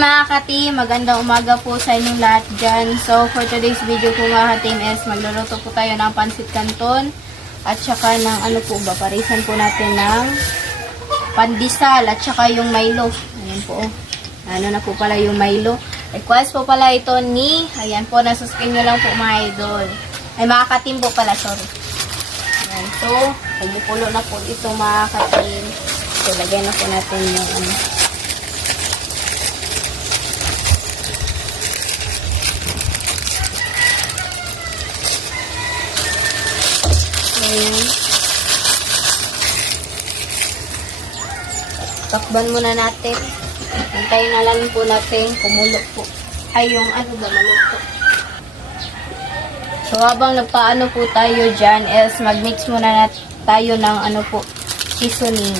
Mga ka-team, magandang umaga po sa inyong lahat dyan. So, for today's video po mga ka-team is magluluto po tayo ng pansit canton at saka ng parisan po natin ng pandesal at saka yung Milo. Ayan po. Ano na po pala yung Milo. Request po pala ito ni, ayan po, nasa screen nyo lang po mga idol. Ay, mga ka-team po pala, sorry. Ayan, so, kumukulo na po ito mga ka-team. So, lagyan na po natin yung takban muna natin. Hintayin na lang po natin kumulo po. Ay, yung maluto. So, habang nagpaano po tayo dyan, is mag-mix muna tayo ng seasoning.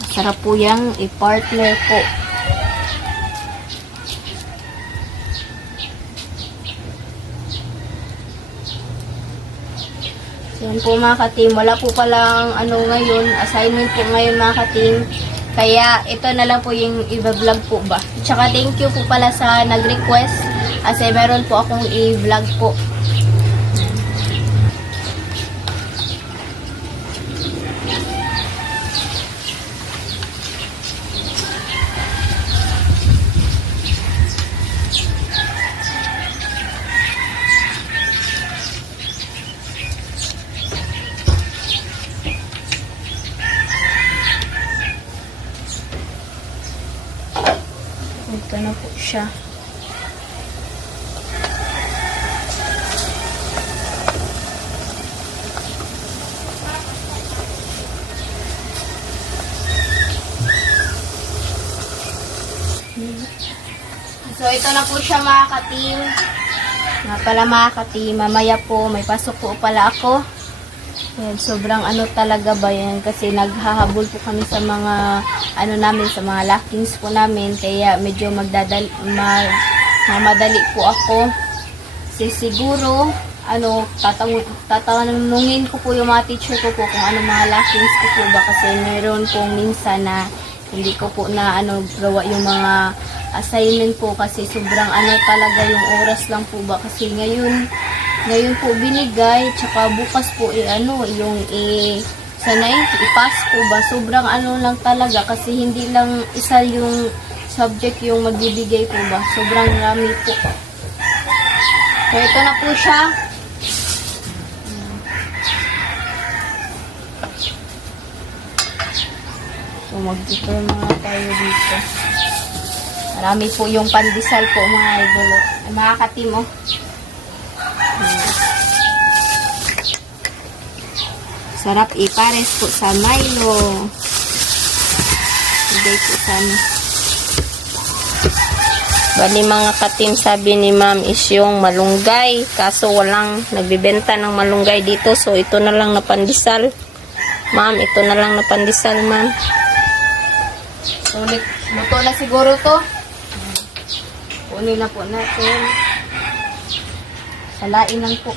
Masarap po yung i-partner po. Yan po mga ka-team. Wala po palang ngayon, assignment po ngayon mga ka-team. Kaya ito na lang po yung i-vlog po ba. Tsaka thank you po pala sa nag-request kasi meron po akong i-vlog po. Ito na po siya. So, ito na po siya mga ka-team. Nga pala mga ka-team, mamaya po, may pasok po pala ako. Yan, sobrang talaga ba yan kasi naghahabol po kami sa mga namin, sa mga lockings po namin, kaya medyo mamadali po ako. Kasi siguro tatanungin ko po yung mga teacher ko po kung mga lockings ko po ba kasi meron pong minsan na hindi ko po na gawa yung mga assignment po kasi sobrang talaga yung oras lang po ba kasi ngayon po binigay, tsaka bukas po yung sanay, i-pass po ba. Sobrang lang talaga kasi hindi lang isa yung subject yung magbibigay po ba. Sobrang rami po. So, ito na po siya. So, mag-prepare mga tayo dito. Marami po yung pandesal po mga idol. Mga ka-team sarap ipares po sa Milo. Bigay po sa bali mga ka-team, sabi ni ma'am is yung malunggay. Kaso walang nagbibenta ng malunggay dito. So ito na lang na pandesal. Ma'am, ito na lang na pandesal ma'am. So luto na siguro to. Kunin na po natin. Salain lang po.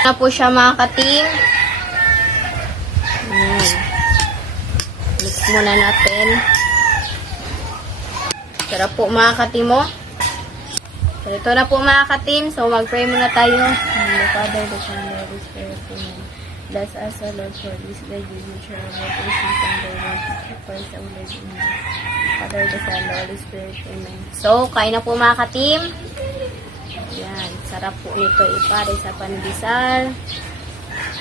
Na po siya mga ka-team. Mix muna natin. Sarap po mga ka-team So, ito na po mga ka-team. So, mag-pray muna tayo. The Father, the Son, the Holy Spirit. Amen. Bless us, O Lord, for this day. Give me sure of what we see from the Lord. Christ, our Lord. Amen. Father, the Son, the Holy Spirit. Amen. So, kain na po mga ka-team. Yan. Sarap po nito ipare sa pandesal.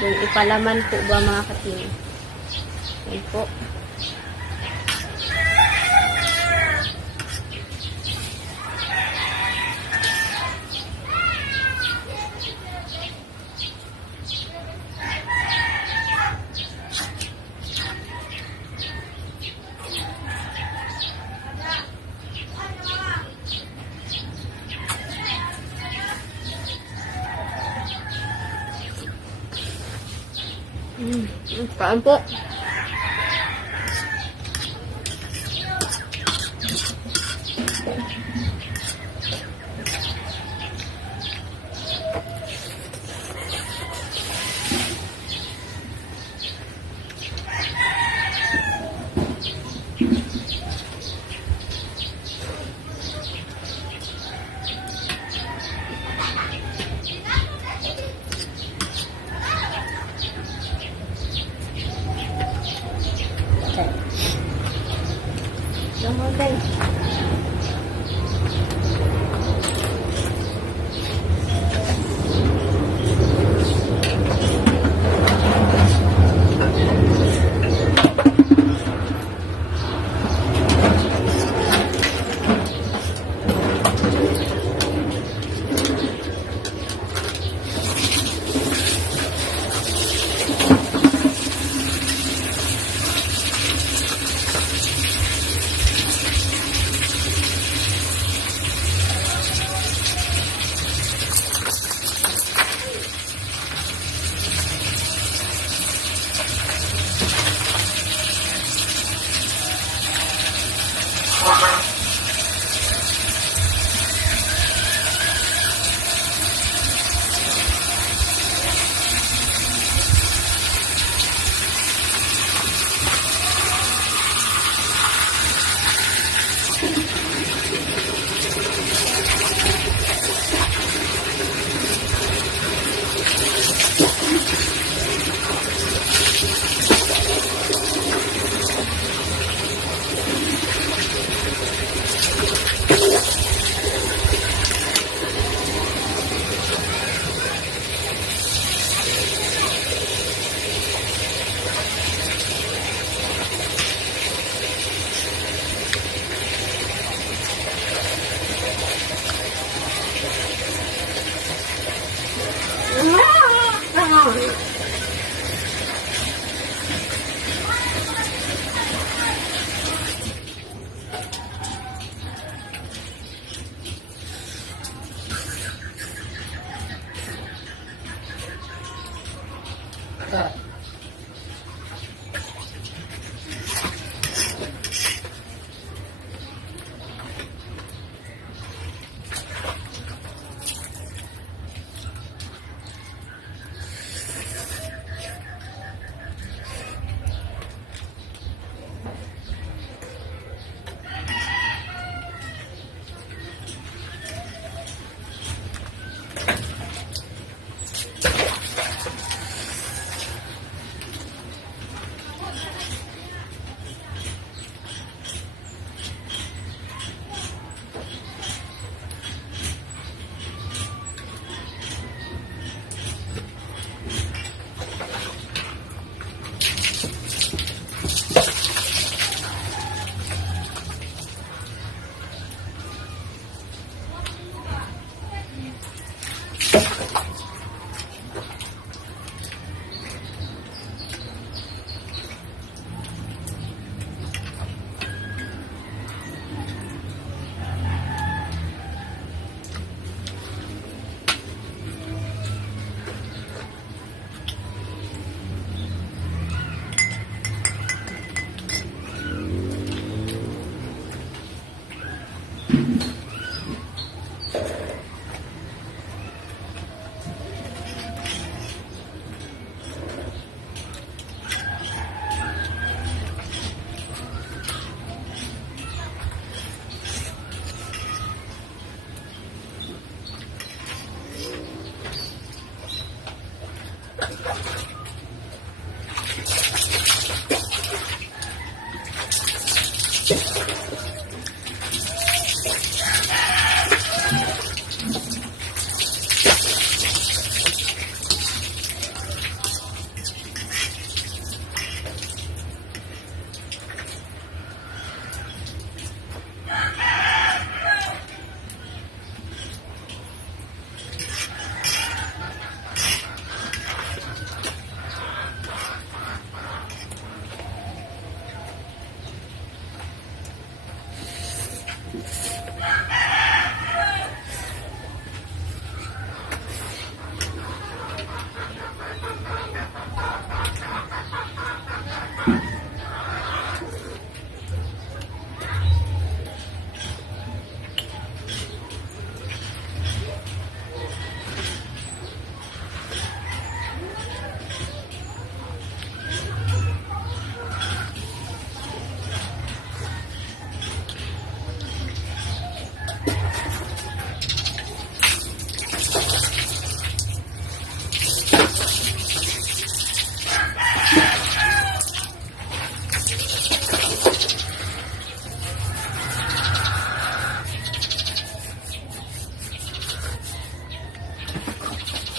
Yung ipalaman po ba mga ka-team. Yan po. Kain po.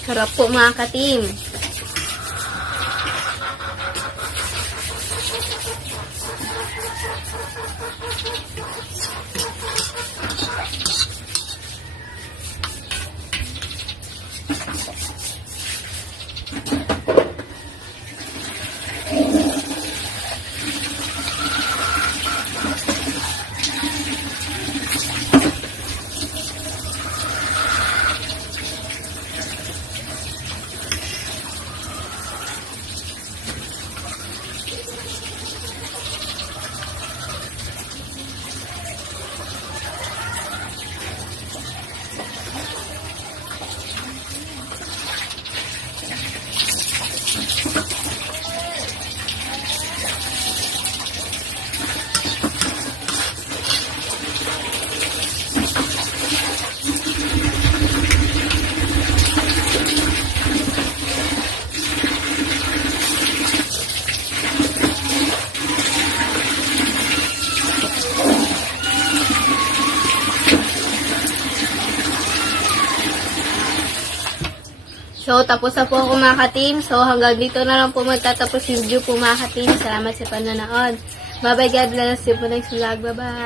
Sarap po mga katim. So, tapos na po ako mga ka-team. So, hanggang dito na lang po magtatapos yung video po mga ka-team. Salamat sa panonood. Bye-bye, God bless you po next vlog. Bye-bye.